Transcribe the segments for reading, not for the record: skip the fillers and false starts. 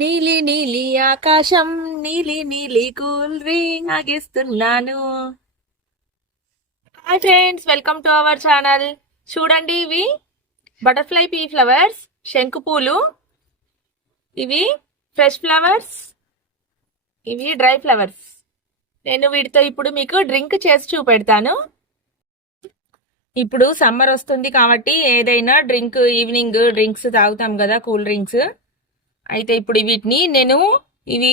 నీలి నీలి ఆకాశం, నీలి నీలి కూల్ డ్రింక్ ఆగిస్తున్నాను. Hi friends, welcome to our channel. చూడండి, ఇవి బటర్ఫ్లై పీ ఫ్లవర్స్, శంకు పూలు. ఇవి ఫ్రెష్ ఫ్లవర్స్, ఇవి డ్రై ఫ్లవర్స్. నేను వీటితో ఇప్పుడు మీకు డ్రింక్ చేసి చూపెడతాను. ఇప్పుడు సమ్మర్ వస్తుంది కాబట్టి ఏదైనా డ్రింక్, ఈవినింగ్ డ్రింక్స్ తాగుతాం కదా, కూల్ డ్రింక్స్. అయితే ఇప్పుడు వీటిని ఇవి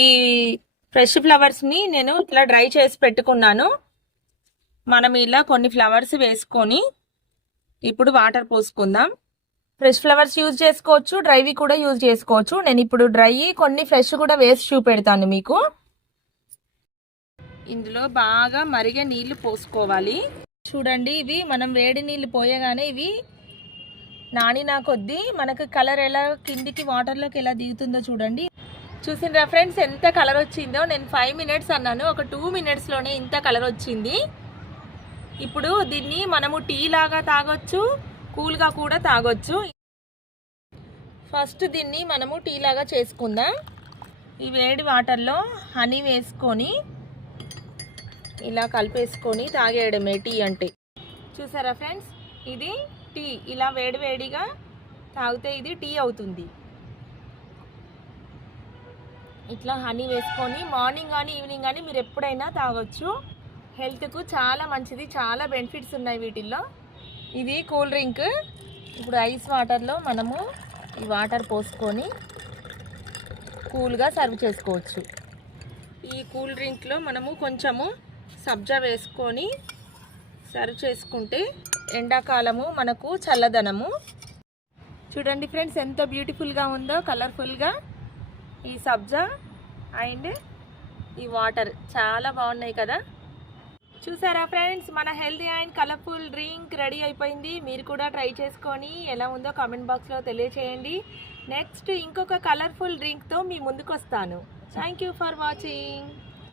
ఫ్రెష్ ఫ్లవర్స్ని నేను ఇట్లా డ్రై చేసి పెట్టుకున్నాను. మనం ఇలా కొన్ని ఫ్లవర్స్ వేసుకొని ఇప్పుడు వాటర్ పోసుకుందాం. ఫ్రెష్ ఫ్లవర్స్ యూజ్ చేసుకోవచ్చు, డ్రైవి కూడా యూజ్ చేసుకోవచ్చు. నేను ఇప్పుడు డ్రై, కొన్ని ఫ్రెష్ కూడా వేసి చూపెడతాను మీకు. ఇందులో బాగా మరిగే నీళ్లు పోసుకోవాలి. చూడండి, ఇవి మనం వేడి నీళ్లు పోయగానే ఇవి నానినా కొద్దీ మనకు కలర్ ఎలా కిందికి వాటర్లోకి ఎలా దిగుతుందో చూడండి. చూసిండ్రా ఫ్రెండ్స్, ఎంత కలర్ వచ్చిందో. నేను 5 మినిట్స్ అన్నాను, ఒక 2 మినిట్స్లోనే ఇంత కలర్ వచ్చింది. ఇప్పుడు దీన్ని మనము టీ లాగా తాగొచ్చు, కూల్గా కూడా తాగొచ్చు. ఫస్ట్ దీన్ని మనము టీ లాగా చేసుకుందాం. ఈ వేడి వాటర్లో హనీ వేసుకొని ఇలా కలిపేసుకొని తాగేయడమే టీ అంటే. చూసారా ఫ్రెండ్స్, ఇది టీ. ఇలా వేడివేడిగా తాగితే ఇది టీ అవుతుంది. ఇట్లా హనీ వేసుకొని మార్నింగ్ కానీ ఈవినింగ్ కానీ మీరు ఎప్పుడైనా తాగొచ్చు. హెల్త్కు చాలా మంచిది, చాలా బెనిఫిట్స్ ఉన్నాయి వీటిల్లో. ఇది కూల్ డ్రింక్. ఇప్పుడు ఐస్ వాటర్లో మనము ఈ వాటర్ పోసుకొని కూల్గా సర్వ్ చేసుకోవచ్చు. ఈ కూల్ డ్రింక్లో మనము కొంచెము సబ్జా వేసుకొని సర్వ్ చేసుకుంటే ఎండాకాలము మనకు చల్లదనము. చూడండి ఫ్రెండ్స్, ఎంత బ్యూటిఫుల్గా ఉందో, కలర్ఫుల్గా. ఈ సబ్జా అండ్ ఈ వాటర్ చాలా బాగున్నాయి కదా. చూసారా ఫ్రెండ్స్, మన healthy and colourful drink ready అయిపోయింది. మీరు కూడా ట్రై చేసుకొని ఎలా ఉందో కామెంట్ బాక్స్లో తెలియచేయండి. నెక్స్ట్ ఇంకొక కలర్ఫుల్ డ్రింక్తో మీ ముందుకు వస్తాను. Thank you for watching.